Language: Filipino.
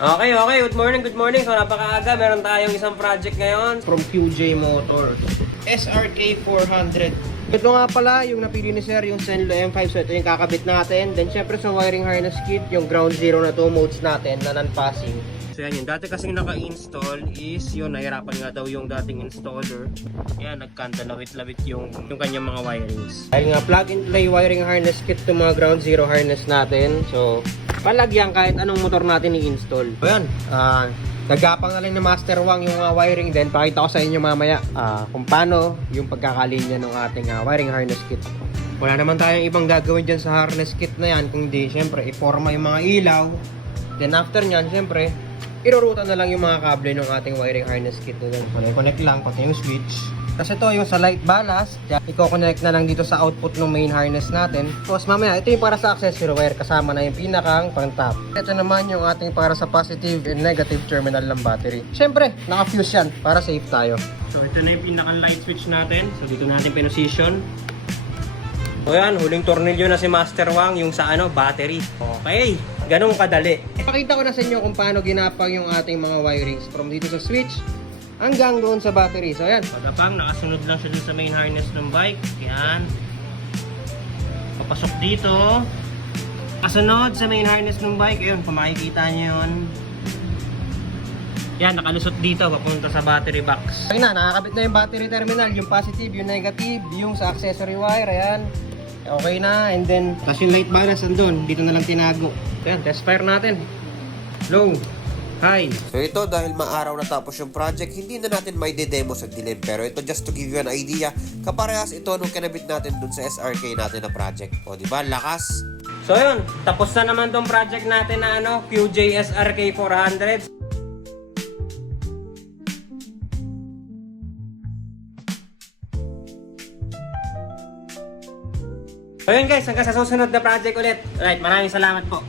Okay, good morning, good morning. So napakaaga, meron tayong isang project ngayon from QJ Motor. SRK 400. Ito nga pala yung napili ni Sir, yung Senlo M5. So ito yung kakabit natin. Then syempre sa wiring harness kit, yung ground zero na 2 modes natin na non-passing. So yan, yung dati kasing naka-install is yun, nahirapan nga daw yung dating installer. Yan, nagkanta lawit-lawit yung kanyang mga wirings. Dahil nga plug and play wiring harness kit to mga ground zero harness natin. So palagyan kahit anong motor natin i-install. So yan, nagapang na lang ni Master Wang yung wiring. Then pakita ko sa inyo mamaya kung paano yung pagkakalinya ng ating wiring harness kit. Wala naman tayong ibang gagawin dyan sa harness kit na yan, kundi syempre i-forma yung mga ilaw. Then after nyan, syempre irurutan na lang yung mga kable ng ating wiring harness kit. Connect lang pati yung switch. Kasi ito yung sa light ballast, i-connect na lang dito sa output ng main harness natin. Tapos mamaya, ito yung para sa accessory wire, kasama na yung pinakang pang top. Ito naman yung ating para sa positive and negative terminal ng battery. Siyempre, naka-fuse yan para safe tayo. So ito na yung pinakang light switch natin. So dito natin pinosisyon. So yan, huling tornilyo na si Master Wang yung sa battery. Okay, ganun kadali. Ipakita ko na sa inyo kung paano ginapang yung ating mga wirings from dito sa switch hanggang doon sa battery. So ayan, pagapang nakasunod lang siya dun sa main harness ng bike. Yan, papasok dito, kasunod sa main harness ng bike. Ayun, kung makikita nyo yun, yan, nakalusot dito papunta sa battery box. Ayun na, nakakabit na yung battery terminal, yung positive, yung negative, yung sa accessory wire. Ayan, okay na. And then tapos yung light balance andun, dito na lang tinago. Ayan, test fire natin. Low, high. So ito, dahil maaraw na tapos yung project, hindi na natin may demo sa dilim. Pero ito, just to give you an idea, kaparehas ito nung kinabit natin dun sa SRK natin na project. O diba, lakas. So yun, tapos na naman tong project natin na QJ SRK 400. So yun guys, hanggang sa susunod na project ulit. Alright, maraming salamat po.